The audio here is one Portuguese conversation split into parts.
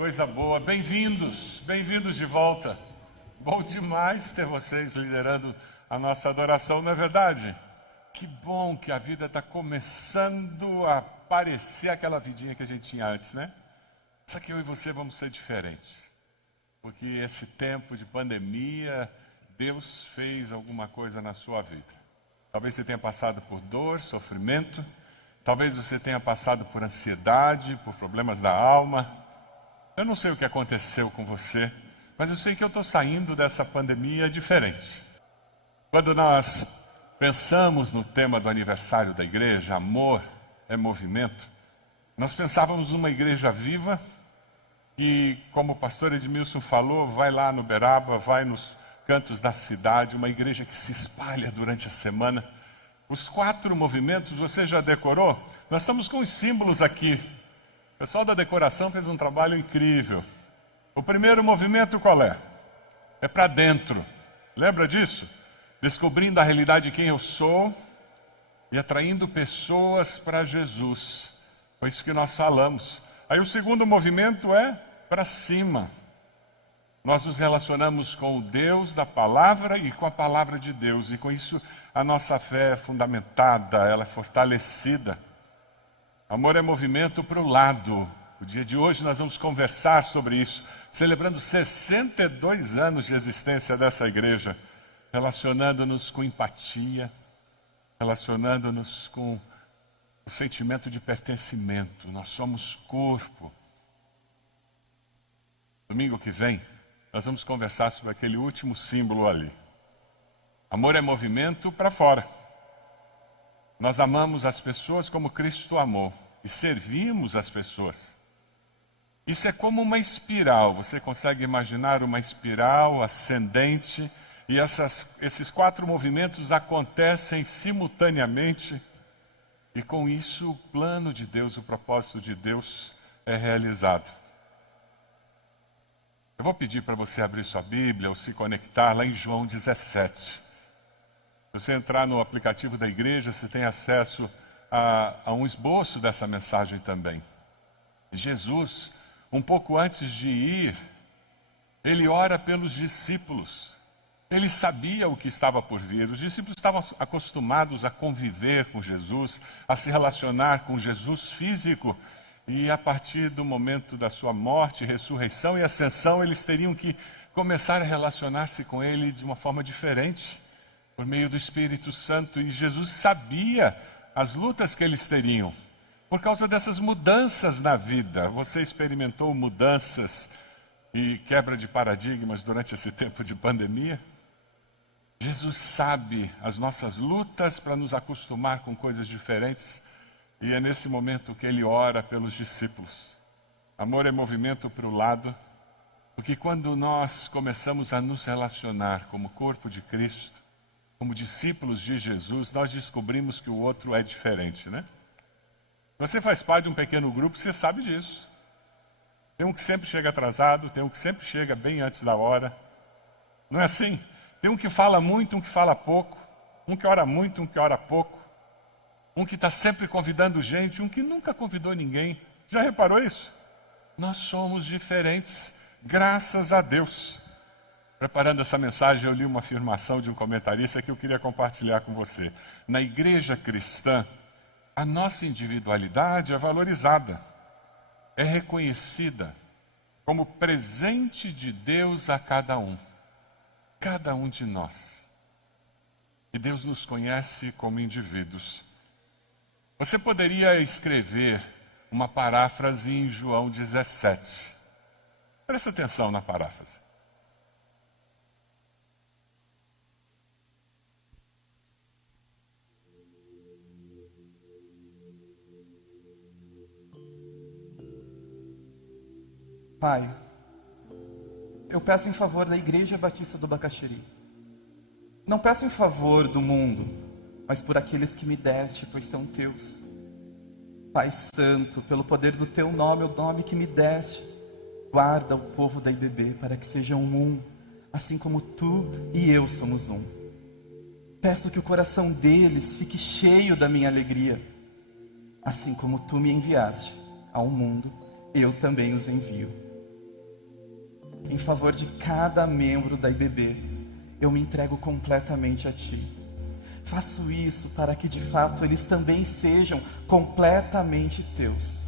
Coisa boa, bem-vindos de volta. Bom demais ter vocês liderando a nossa adoração, não é verdade? Que bom que a vida está começando a parecer aquela vidinha que a gente tinha antes, né? Só que eu e você vamos ser diferentes. Porque esse tempo de pandemia, Deus fez alguma coisa na sua vida. Talvez você tenha passado por dor, sofrimento. Talvez você tenha passado por ansiedade, por problemas da alma. Eu não sei o que aconteceu com você, mas eu sei que eu estou saindo dessa pandemia diferente. Quando nós pensamos no tema do aniversário da igreja, amor é movimento, nós pensávamos numa igreja viva que, como o pastor Edmilson falou, vai lá no Beraba, vai nos cantos da cidade, uma igreja que se espalha durante a semana. Os 4 movimentos, você já decorou? Nós estamos com os símbolos aqui. O pessoal da decoração fez um trabalho incrível. O primeiro movimento qual é? É para dentro. Lembra disso? Descobrindo a realidade de quem eu sou e atraindo pessoas para Jesus. Foi isso que nós falamos. Aí o segundo movimento é para cima. Nós nos relacionamos com o Deus da palavra e com a palavra de Deus. E com isso a nossa fé é fundamentada, ela é fortalecida. Amor é movimento para o lado. O dia de hoje nós vamos conversar sobre isso, celebrando 62 anos de existência dessa igreja, relacionando-nos com empatia, relacionando-nos com o sentimento de pertencimento. Nós somos corpo. Domingo que vem, nós vamos conversar sobre aquele último símbolo ali. Amor é movimento para fora. Nós amamos as pessoas como Cristo amou e servimos as pessoas. Isso é como uma espiral. Você consegue imaginar uma espiral ascendente e esses 4 movimentos acontecem simultaneamente e com isso o plano de Deus, o propósito de Deus é realizado. Eu vou pedir para você abrir sua Bíblia ou se conectar lá em João 17. Se você entrar no aplicativo da igreja, você tem acesso a um esboço dessa mensagem também. Jesus, um pouco antes de ir, ele ora pelos discípulos. Ele sabia o que estava por vir. Os discípulos estavam acostumados a conviver com Jesus, a se relacionar com Jesus físico. E a partir do momento da sua morte, ressurreição e ascensão, eles teriam que começar a relacionar-se com ele de uma forma diferente, por meio do Espírito Santo. E Jesus sabia as lutas que eles teriam, por causa dessas mudanças na vida. Você experimentou mudanças e quebra de paradigmas durante esse tempo de pandemia? Jesus sabe as nossas lutas para nos acostumar com coisas diferentes. E é nesse momento que ele ora pelos discípulos. Amor é movimento para o lado, porque quando nós começamos a nos relacionar como corpo de Cristo, como discípulos de Jesus, nós descobrimos que o outro é diferente, né? Você faz parte de um pequeno grupo, você sabe disso. Tem um que sempre chega atrasado, tem um que sempre chega bem antes da hora. Não é assim? Tem um que fala muito, um que fala pouco. Um que ora muito, um que ora pouco. Um que está sempre convidando gente, um que nunca convidou ninguém. Já reparou isso? Nós somos diferentes, graças a Deus. Preparando essa mensagem, eu li uma afirmação de um comentarista que eu queria compartilhar com você. Na igreja cristã, a nossa individualidade é valorizada, é reconhecida como presente de Deus a cada um de nós. E Deus nos conhece como indivíduos. Você poderia escrever uma paráfrase em João 17. Presta atenção na paráfrase. Pai, eu peço em favor da Igreja Batista do Bacaxiri. Não peço em favor do mundo, mas por aqueles que me deste, pois são teus. Pai Santo, pelo poder do teu nome, o nome que me deste, guarda o povo da IBB para que sejam um, assim como tu e eu somos um. Peço que o coração deles fique cheio da minha alegria, assim como tu me enviaste ao mundo, eu também os envio. em favor de cada membro da IBB, eu me entrego completamente a Ti. Faço isso para que de fato eles também sejam completamente Teus.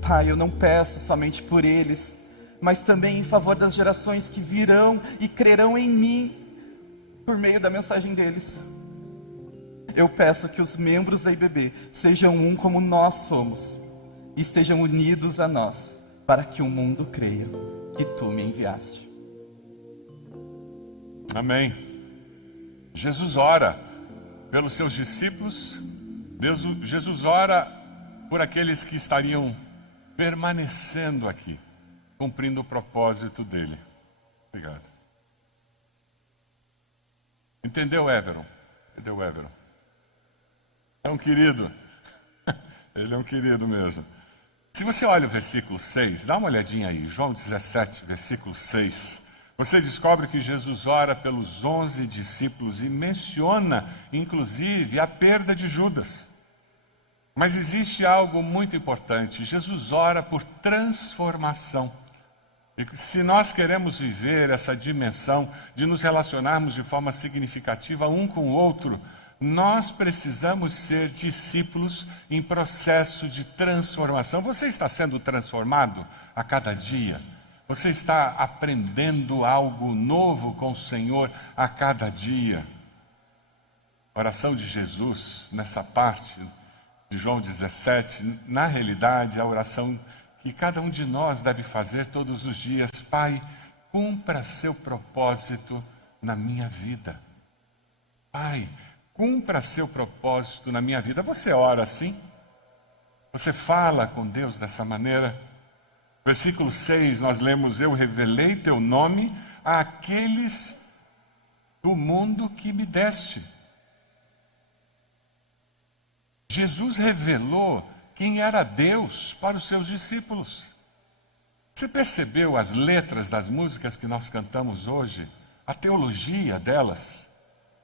Pai, eu não peço somente por eles, mas também em favor das gerações que virão e crerão em mim por meio da mensagem deles. Eu peço que os membros da IBB sejam um como nós somos e estejam unidos a nós, para que o mundo creia que Tu me enviaste. Amém. Jesus ora pelos seus discípulos, Jesus ora por aqueles que estariam permanecendo aqui, cumprindo o propósito dele. Obrigado. Entendeu, Everon? Entendeu, Everon? É um querido. Ele é um querido mesmo. Se você olha o versículo 6, dá uma olhadinha aí, João 17, versículo 6. Você descobre que Jesus ora pelos 11 discípulos e menciona, inclusive, a perda de Judas. Mas existe algo muito importante. Jesus ora por transformação. E se nós queremos viver essa dimensão de nos relacionarmos de forma significativa um com o outro, nós precisamos ser discípulos em processo de transformação. Você está sendo transformado a cada dia? Você está aprendendo algo novo com o Senhor a cada dia? A oração de Jesus, nessa parte de João 17, na realidade, é a oração que cada um de nós deve fazer todos os dias. Pai, cumpra seu propósito na minha vida. Pai, cumpra seu propósito na minha vida. Você ora assim? Você fala com Deus dessa maneira? Versículo 6, nós lemos: eu revelei teu nome àqueles do mundo que me deste. Jesus revelou quem era Deus para os seus discípulos. Você percebeu as letras das músicas que nós cantamos hoje? A teologia delas?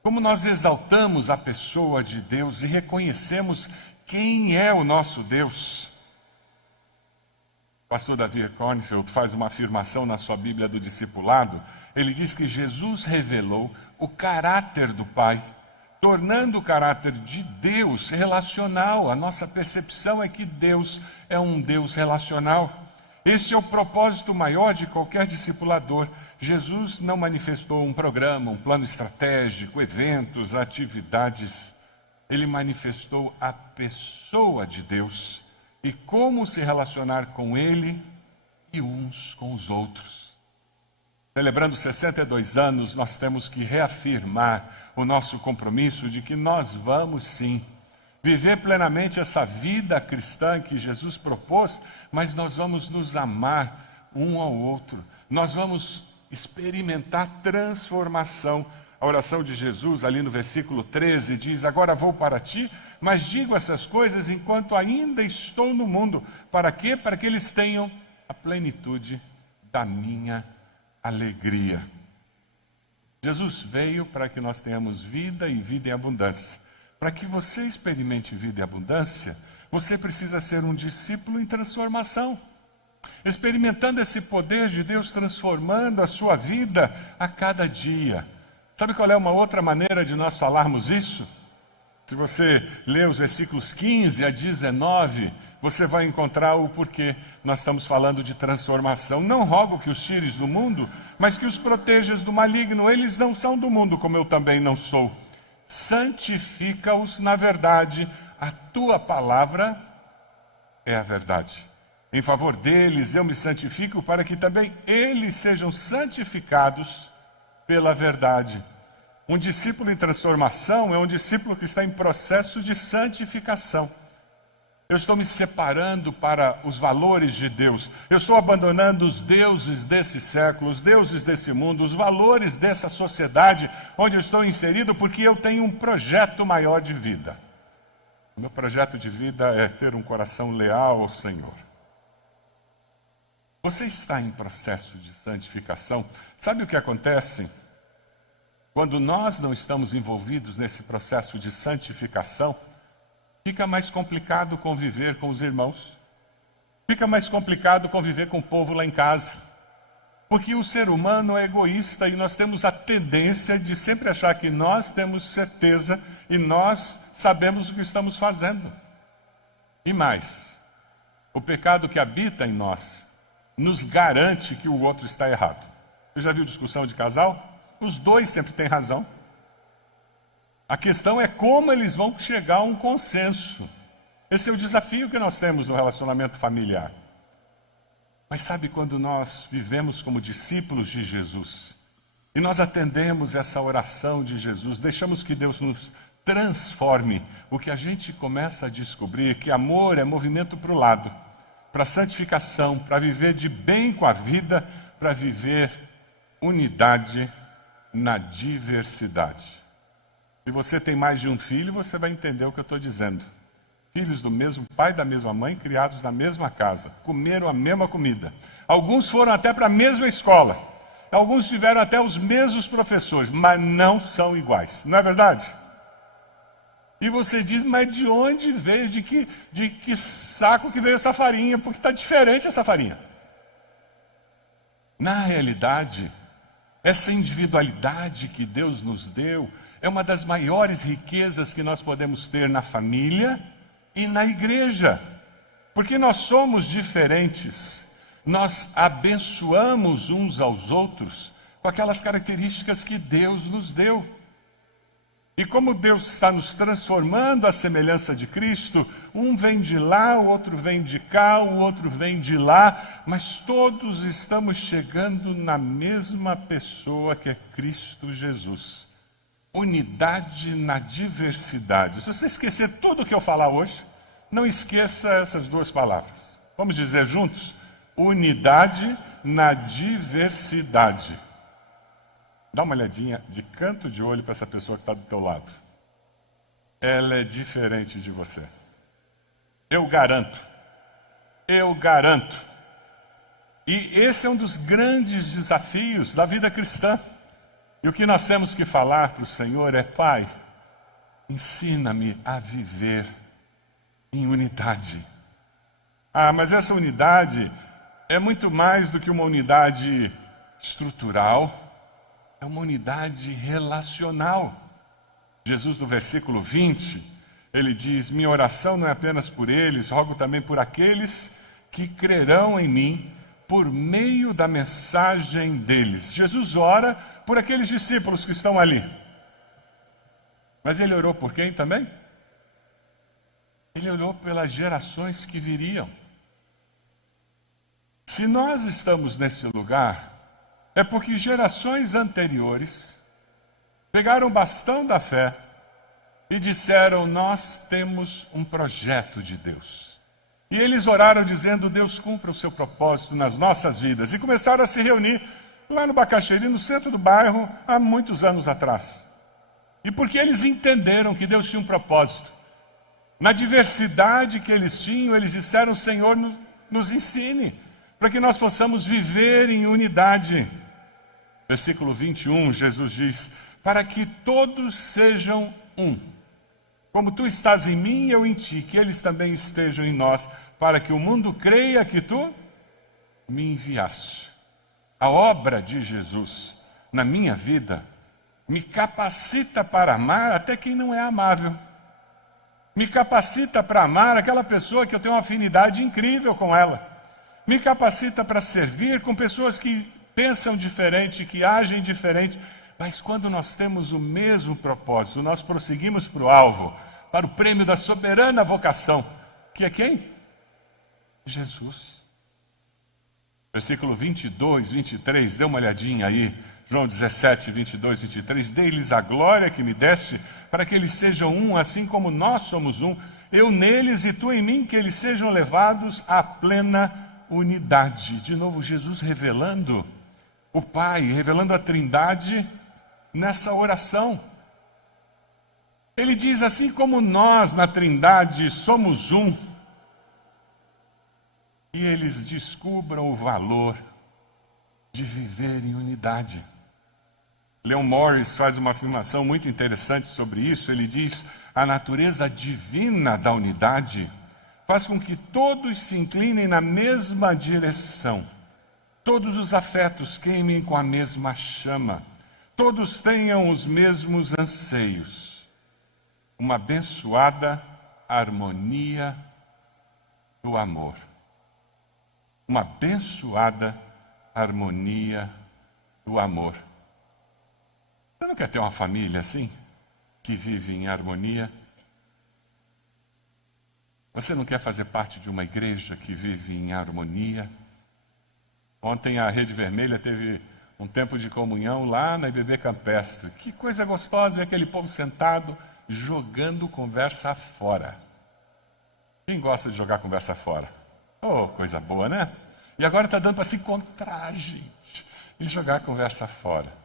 Como nós exaltamos a pessoa de Deus e reconhecemos quem é o nosso Deus. O pastor Davi Kornfeld faz uma afirmação na sua Bíblia do Discipulado. Ele diz que Jesus revelou o caráter do Pai, tornando o caráter de Deus relacional. A nossa percepção é que Deus é um Deus relacional. Esse é o propósito maior de qualquer discipulador. Jesus não manifestou um programa, um plano estratégico, eventos, atividades. Ele manifestou a pessoa de Deus e como se relacionar com Ele e uns com os outros. Celebrando 62 anos, nós temos que reafirmar o nosso compromisso de que nós vamos sim viver plenamente essa vida cristã que Jesus propôs, mas nós vamos nos amar um ao outro. Nós vamos experimentar transformação. A oração de Jesus, ali no versículo 13, diz: agora vou para ti, mas digo essas coisas enquanto ainda estou no mundo. Para quê? Para que eles tenham a plenitude da minha alegria. Jesus veio para que nós tenhamos vida e vida em abundância. Para que você experimente vida e abundância, você precisa ser um discípulo em transformação, experimentando esse poder de Deus transformando a sua vida a cada dia. Sabe qual é uma outra maneira de nós falarmos isso? Se você ler os versículos 15 a 19, você vai encontrar o porquê nós estamos falando de transformação. Não rogo que os tires do mundo, mas que os protejas do maligno. Eles não são do mundo, como eu também não sou. Santifica-os na verdade, a tua palavra é a verdade. Em favor deles eu me santifico, para que também eles sejam santificados pela verdade. Um discípulo em transformação é um discípulo que está em processo de santificação. Eu estou me separando para os valores de Deus. Eu estou abandonando os deuses desse século, os deuses desse mundo, os valores dessa sociedade onde eu estou inserido, porque eu tenho um projeto maior de vida. O meu projeto de vida é ter um coração leal ao Senhor. Você está em processo de santificação. Sabe o que acontece? Quando nós não estamos envolvidos nesse processo de santificação, fica mais complicado conviver com os irmãos. Fica mais complicado conviver com o povo lá em casa. Porque o ser humano é egoísta e nós temos a tendência de sempre achar que nós temos certeza e nós sabemos o que estamos fazendo. E mais, o pecado que habita em nós nos garante que o outro está errado. Você já viu discussão de casal? Os dois sempre têm razão. A questão é como eles vão chegar a um consenso. Esse é o desafio que nós temos no relacionamento familiar. Mas sabe quando nós vivemos como discípulos de Jesus e nós atendemos essa oração de Jesus, deixamos que Deus nos transforme, o que a gente começa a descobrir que amor é movimento para o lado, para santificação, para viver de bem com a vida, para viver unidade na diversidade. Se você tem mais de um filho, você vai entender o que eu estou dizendo. Filhos do mesmo pai, da mesma mãe, criados na mesma casa, comeram a mesma comida. Alguns foram até para a mesma escola. Alguns tiveram até os mesmos professores, mas não são iguais. Não é verdade? E você diz, mas de onde veio, de que saco que veio essa farinha? Porque está diferente essa farinha. Na realidade, essa individualidade que Deus nos deu é uma das maiores riquezas que nós podemos ter na família e na igreja. Porque nós somos diferentes. Nós abençoamos uns aos outros com aquelas características que Deus nos deu. E como Deus está nos transformando à semelhança de Cristo, um vem de lá, o outro vem de cá, o outro vem de lá, mas todos estamos chegando na mesma pessoa que é Cristo Jesus. Unidade na diversidade. Se você esquecer tudo o que eu falar hoje, não esqueça essas duas palavras. Vamos dizer juntos? Unidade na diversidade. Dá uma olhadinha de canto de olho para essa pessoa que está do teu lado. Ela é diferente de você. Eu garanto. Eu garanto. E esse é um dos grandes desafios da vida cristã. E o que nós temos que falar para o Senhor é: Pai, ensina-me a viver em unidade. Ah, mas essa unidade é muito mais do que uma unidade estrutural. É uma unidade relacional. Jesus, no versículo 20, ele diz: minha oração não é apenas por eles, rogo também por aqueles que crerão em mim por meio da mensagem deles. Jesus ora por aqueles discípulos que estão ali. Mas ele orou por quem também? Ele orou pelas gerações que viriam. Se nós estamos nesse lugar, é porque gerações anteriores pegaram o bastão da fé e disseram: nós temos um projeto de Deus. E eles oraram dizendo: Deus cumpra o seu propósito nas nossas vidas. E começaram a se reunir lá no Bacaxeri, no centro do bairro, há muitos anos atrás. E porque eles entenderam que Deus tinha um propósito. Na diversidade que eles tinham, eles disseram: Senhor, nos ensine, para que nós possamos viver em unidade. Versículo 21, Jesus diz: para que todos sejam um. Como tu estás em mim, eu em ti, que eles também estejam em nós, para que o mundo creia que tu me enviaste. A obra de Jesus na minha vida me capacita para amar até quem não é amável. Me capacita para amar aquela pessoa que eu tenho uma afinidade incrível com ela. Me capacita para servir com pessoas que pensam diferente, que agem diferente. Mas quando nós temos o mesmo propósito, nós prosseguimos para o alvo, para o prêmio da soberana vocação, que é quem? Jesus. Versículo 22, 23, dê uma olhadinha aí. João 17, 22, 23. Dei-lhes a glória que me deste, para que eles sejam um, assim como nós somos um. Eu neles e tu em mim, que eles sejam levados à plena unidade. De novo, Jesus revelando o Pai, revelando a Trindade nessa oração. Ele diz: assim como nós na Trindade somos um, e eles descubram o valor de viver em unidade. Leon Morris faz uma afirmação muito interessante sobre isso. Ele diz: a natureza divina da unidade faz com que todos se inclinem na mesma direção, todos os afetos queimem com a mesma chama, todos tenham os mesmos anseios. Uma abençoada harmonia do amor. Uma abençoada harmonia do amor. Você não quer ter uma família assim, que vive em harmonia? Você não quer fazer parte de uma igreja que vive em harmonia? Ontem a Rede Vermelha teve um tempo de comunhão lá na IBB Campestre. Que coisa gostosa ver aquele povo sentado, jogando conversa fora. Quem gosta de jogar conversa fora? Oh, coisa boa, né? E agora está dando para se encontrar, gente, e jogar conversa fora.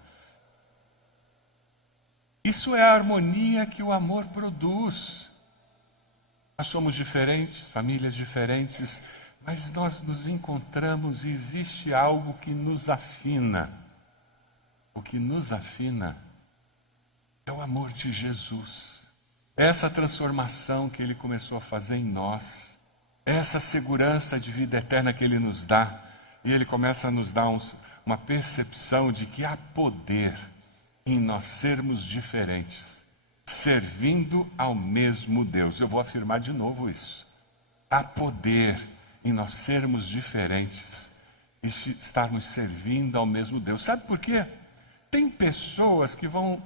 Isso é a harmonia que o amor produz. Nós somos diferentes, famílias diferentes, mas nós nos encontramos e existe algo que nos afina. O que nos afina é o amor de Jesus. É essa transformação que Ele começou a fazer em nós. É essa segurança de vida eterna que Ele nos dá. E Ele começa a nos dar uma percepção de que há poder em nós sermos diferentes, servindo ao mesmo Deus. Eu vou afirmar de novo isso. Há poder em nós sermos diferentes e estarmos servindo ao mesmo Deus. Sabe por quê? Tem pessoas que vão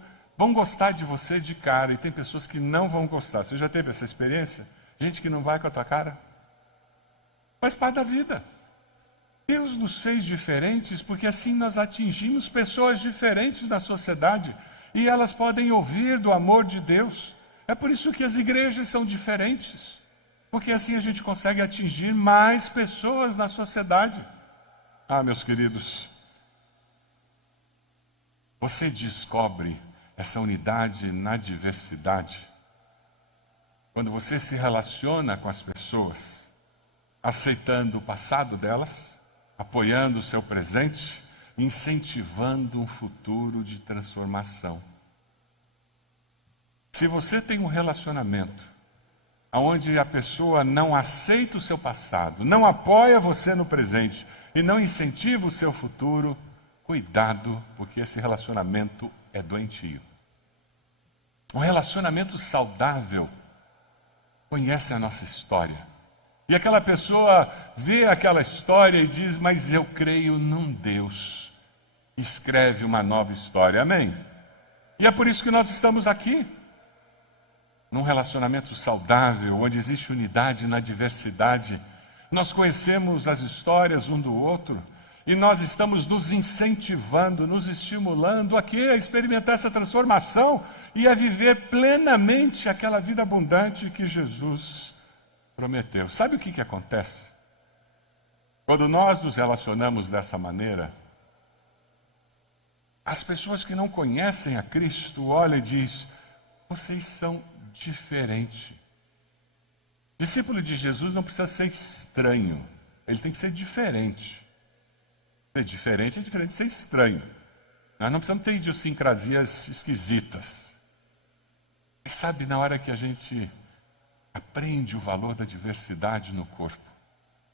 gostar de você de cara e tem pessoas que não vão gostar. Você já teve essa experiência? Gente que não vai com a tua cara? Faz parte da vida. Deus nos fez diferentes porque assim nós atingimos pessoas diferentes na sociedade e elas podem ouvir do amor de Deus. É por isso que as igrejas são diferentes, porque assim a gente consegue atingir mais pessoas na sociedade. Ah, meus queridos, você descobre essa unidade na diversidade quando você se relaciona com as pessoas, aceitando o passado delas, apoiando o seu presente, incentivando um futuro de transformação. Se você tem um relacionamento onde a pessoa não aceita o seu passado, não apoia você no presente e não incentiva o seu futuro, cuidado, porque esse relacionamento é doentio. Um relacionamento saudável conhece a nossa história. E aquela pessoa vê aquela história e diz, mas eu creio num Deus. Escreve uma nova história, amém? E é por isso que nós estamos aqui. Num relacionamento saudável, onde existe unidade na diversidade. Nós conhecemos as histórias um do outro. E nós estamos nos incentivando, nos estimulando a quê? A experimentar essa transformação e a viver plenamente aquela vida abundante que Jesus prometeu. Sabe o que acontece? Quando nós nos relacionamos dessa maneira, as pessoas que não conhecem a Cristo olham e dizem, vocês são diferentes. Discípulo de Jesus não precisa ser estranho, ele tem que ser diferente. Ser diferente é diferente de ser estranho. Nós não precisamos ter idiosincrasias esquisitas. Mas sabe, na hora que a gente aprende o valor da diversidade no corpo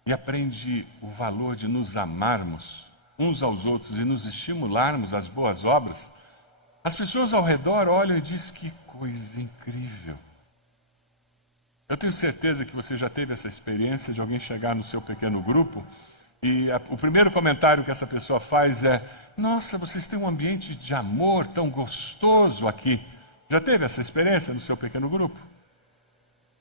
e aprende o valor de nos amarmos uns aos outros e nos estimularmos às boas obras, as pessoas ao redor olham e dizem, que coisa incrível. Eu tenho certeza que você já teve essa experiência de alguém chegar no seu pequeno grupo e o primeiro comentário que essa pessoa faz é, nossa, vocês têm um ambiente de amor tão gostoso aqui. Já teve essa experiência no seu pequeno grupo?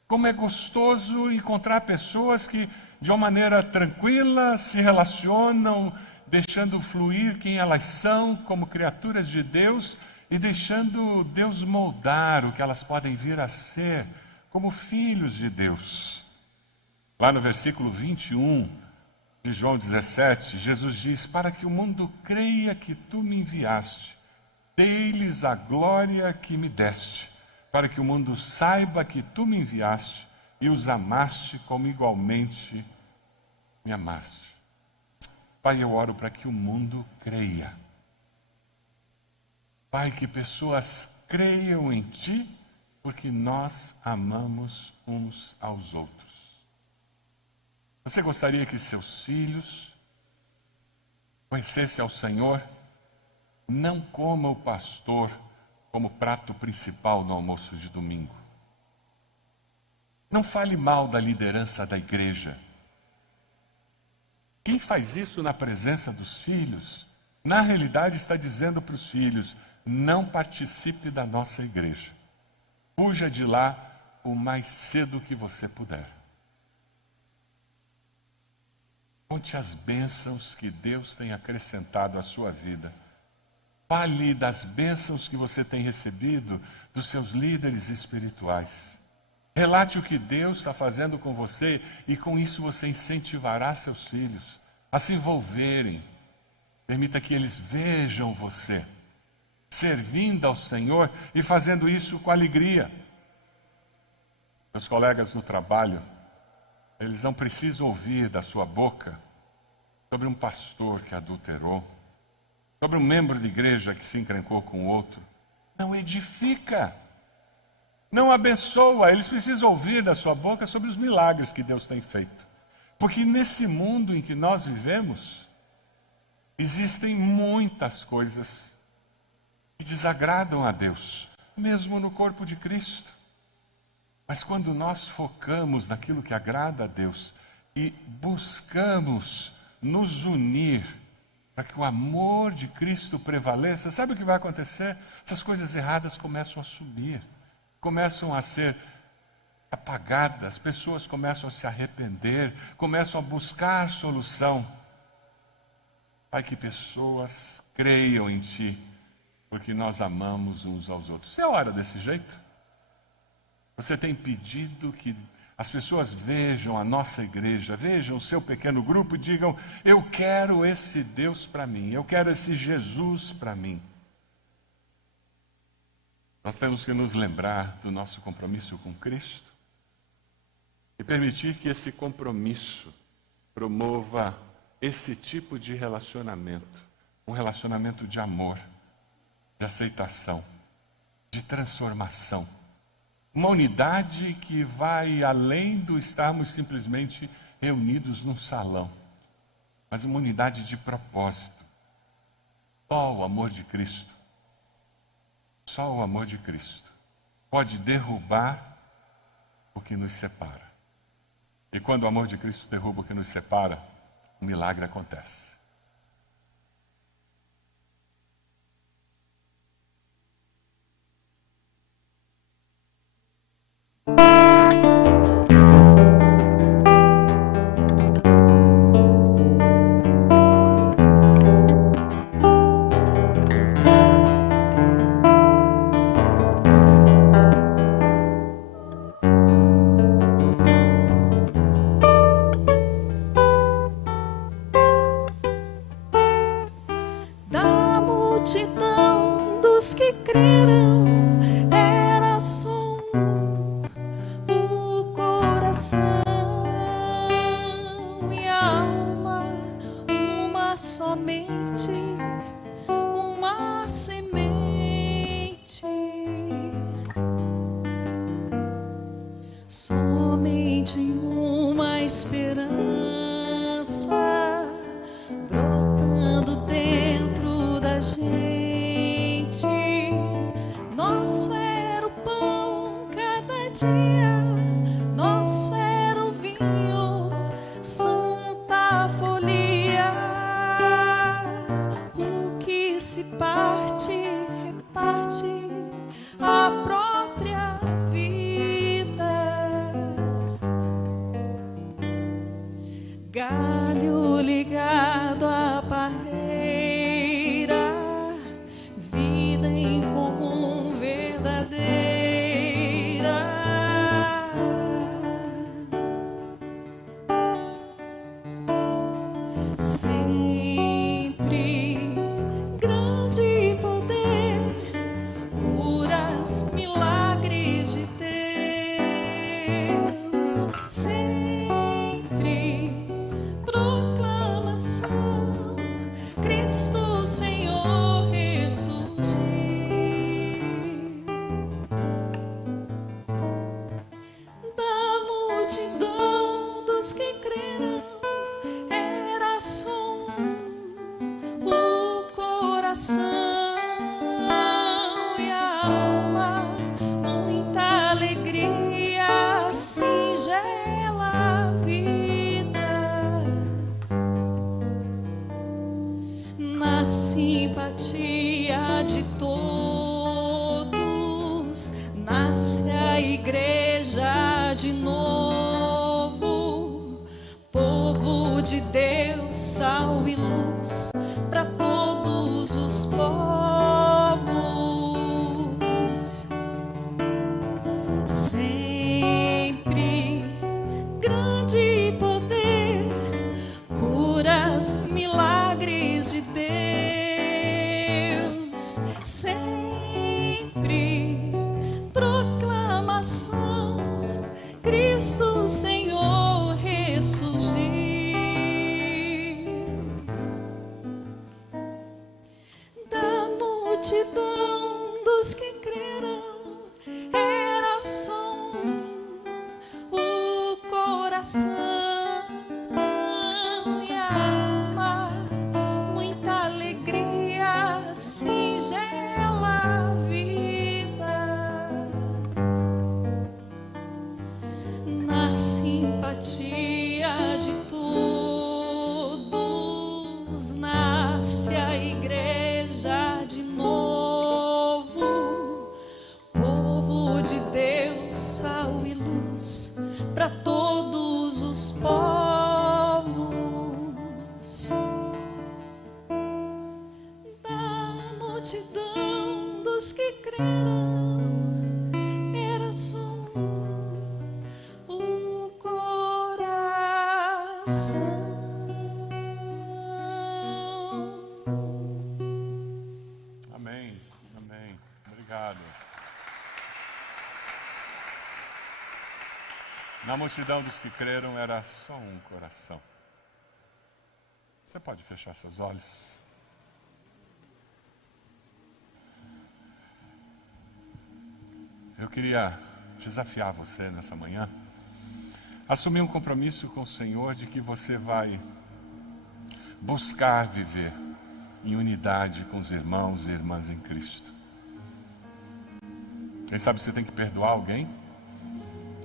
Como é gostoso encontrar pessoas que, de uma maneira tranquila, se relacionam, deixando fluir quem elas são como criaturas de Deus e deixando Deus moldar o que elas podem vir a ser como filhos de Deus. Lá no versículo 21 de João 17, Jesus diz, para que o mundo creia que tu me enviaste, dei-lhes a glória que me deste, para que o mundo saiba que tu me enviaste e os amaste como igualmente me amaste. Pai, eu oro para que o mundo creia. Pai, que pessoas creiam em Ti, porque nós amamos uns aos outros. Você gostaria que seus filhos conhecesse ao Senhor, não coma o pastor como prato principal no almoço de domingo. Não fale mal da liderança da igreja. Quem faz isso na presença dos filhos, na realidade está dizendo para os filhos: não participe da nossa igreja. Fuja de lá o mais cedo que você puder. Conte as bênçãos que Deus tem acrescentado à sua vida. Fale das bênçãos que você tem recebido dos seus líderes espirituais. Relate o que Deus está fazendo com você e com isso você incentivará seus filhos a se envolverem. Permita que eles vejam você servindo ao Senhor e fazendo isso com alegria. Meus colegas no trabalho, eles não precisam ouvir da sua boca sobre um pastor que adulterou, sobre um membro de igreja que se encrencou com outro. Não edifica, não abençoa. Eles precisam ouvir da sua boca sobre os milagres que Deus tem feito. Porque nesse mundo em que nós vivemos, existem muitas coisas que desagradam a Deus, mesmo no corpo de Cristo. Mas quando nós focamos naquilo que agrada a Deus e buscamos nos unir para que o amor de Cristo prevaleça, sabe o que vai acontecer? Essas coisas erradas começam a sumir, começam a ser apagadas, pessoas começam a se arrepender, começam a buscar solução. Pai, que pessoas creiam em Ti, porque nós amamos uns aos outros. Você ora desse jeito? Você tem pedido que as pessoas vejam a nossa igreja, vejam o seu pequeno grupo e digam: eu quero esse Deus para mim, eu quero esse Jesus para mim. Nós temos que nos lembrar do nosso compromisso com Cristo e permitir que esse compromisso promova esse tipo de relacionamento, um relacionamento de amor, de aceitação, de transformação. Uma unidade que vai além do estarmos simplesmente reunidos num salão, mas uma unidade de propósito. Só o amor de Cristo, só o amor de Cristo pode derrubar o que nos separa. E quando o amor de Cristo derruba o que nos separa, um milagre acontece. Multidão dos que creram, era só o coração e a alma, uma somente, uma semente. Somente uma esperança brotando dentro da gente. Nosso era o pão cada dia, nosso era o vinho, santa folia. O que se parte, reparte a própria vida. Galho ligado à parreira, vida em comum verdadeira. Sempre grande poder, curas, milagres de Deus. Sempre proclamação, Cristo Senhor ressurgiu. Da multidão dos que creram, era só simpatia de todos, nasce a igreja de novo, povo de Deus, sal e luz para todos os povos. Sempre grande poder, curas, milagres de Deus, sempre proclamação, Cristo Senhor ressurgiu. Da multidão dos que creram, era só o coração. Simpatia de todos, nasce a igreja de novo, povo de Deus, sal e luz para todos os povos. Da multidão dos que creram, era só Amém, amém. Obrigado. Na multidão dos que creram era só um coração. Você pode fechar seus olhos? Eu queria desafiar você nessa manhã, assumir um compromisso com o Senhor de que você vai buscar viver em unidade com os irmãos e irmãs em Cristo. Quem sabe você tem que perdoar alguém?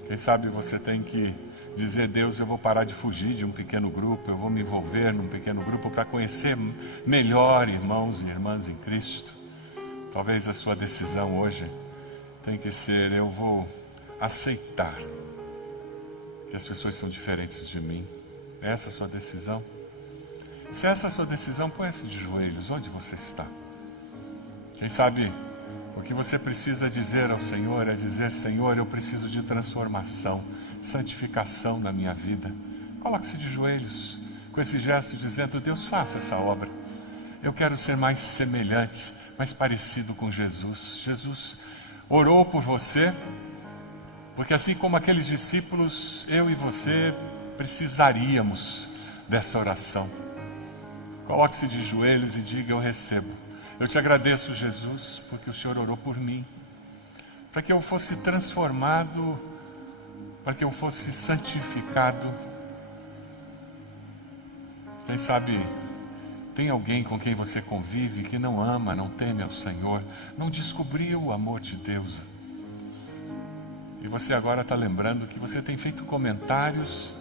Quem sabe você tem que dizer: Deus, eu vou parar de fugir de um pequeno grupo, eu vou me envolver num pequeno grupo para conhecer melhor irmãos e irmãs em Cristo. Talvez a sua decisão hoje tem que ser: eu vou aceitar que as pessoas são diferentes de mim. É essa a sua decisão? Se essa é a sua decisão, põe-se de joelhos onde você está. Quem sabe o que você precisa dizer ao Senhor é dizer: Senhor, eu preciso de transformação, santificação na minha vida. Coloque-se de joelhos com esse gesto dizendo: Deus, faça essa obra. Eu quero ser mais semelhante, mais parecido com Jesus. Jesus orou por você, porque assim como aqueles discípulos, eu e você precisaríamos dessa oração. Coloque-se de joelhos e diga: eu recebo. Eu te agradeço, Jesus, porque o Senhor orou por mim, para que eu fosse transformado, para que eu fosse santificado. Quem sabe tem alguém com quem você convive que não ama, não teme ao Senhor, não descobriu o amor de Deus. E você agora está lembrando que você tem feito comentários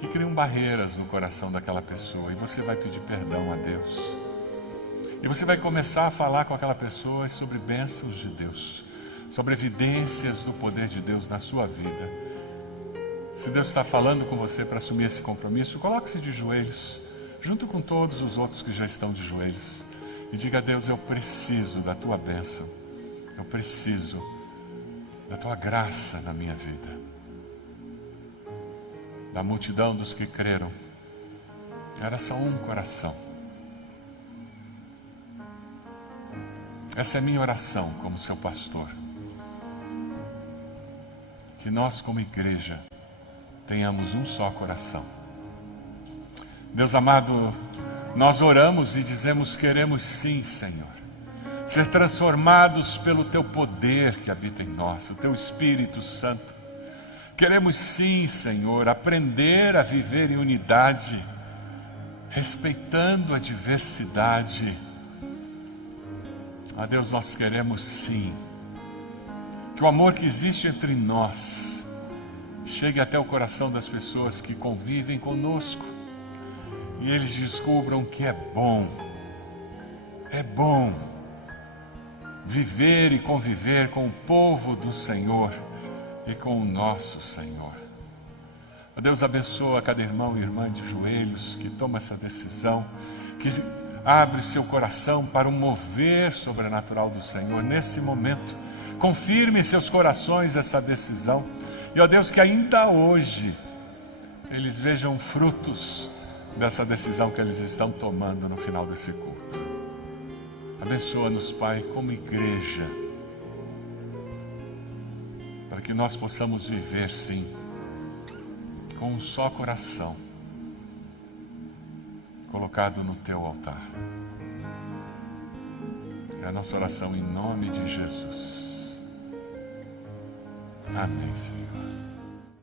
que criam barreiras no coração daquela pessoa, e você vai pedir perdão a Deus. E você vai começar a falar com aquela pessoa sobre bênçãos de Deus, sobre evidências do poder de Deus na sua vida. Se Deus está falando com você para assumir esse compromisso, coloque-se de joelhos, junto com todos os outros que já estão de joelhos, e diga: a Deus, eu preciso da tua bênção, eu preciso da tua graça na minha vida. Da multidão dos que creram, era só um coração. Essa é a minha oração como seu pastor. Que nós, como igreja, tenhamos um só coração. Deus amado, nós oramos e dizemos: queremos sim, Senhor, ser transformados pelo teu poder que habita em nós, o teu Espírito Santo. Queremos sim, Senhor, aprender a viver em unidade, respeitando a diversidade. Ah, Deus, nós queremos sim que o amor que existe entre nós chegue até o coração das pessoas que convivem conosco, e eles descubram que é bom É bom viver e conviver com o povo do Senhor e com o nosso Senhor. Deus abençoa cada irmão e irmã de joelhos que toma essa decisão, que abre seu coração para o mover sobrenatural do Senhor nesse momento. Confirme em seus corações essa decisão. E, ó Deus, que ainda hoje eles vejam frutos dessa decisão que eles estão tomando no final desse culto. Abençoa-nos, Pai, como igreja, para que nós possamos viver, sim, com um só coração, colocado no Teu altar. É a nossa oração em nome de Jesus. Amém, Senhor.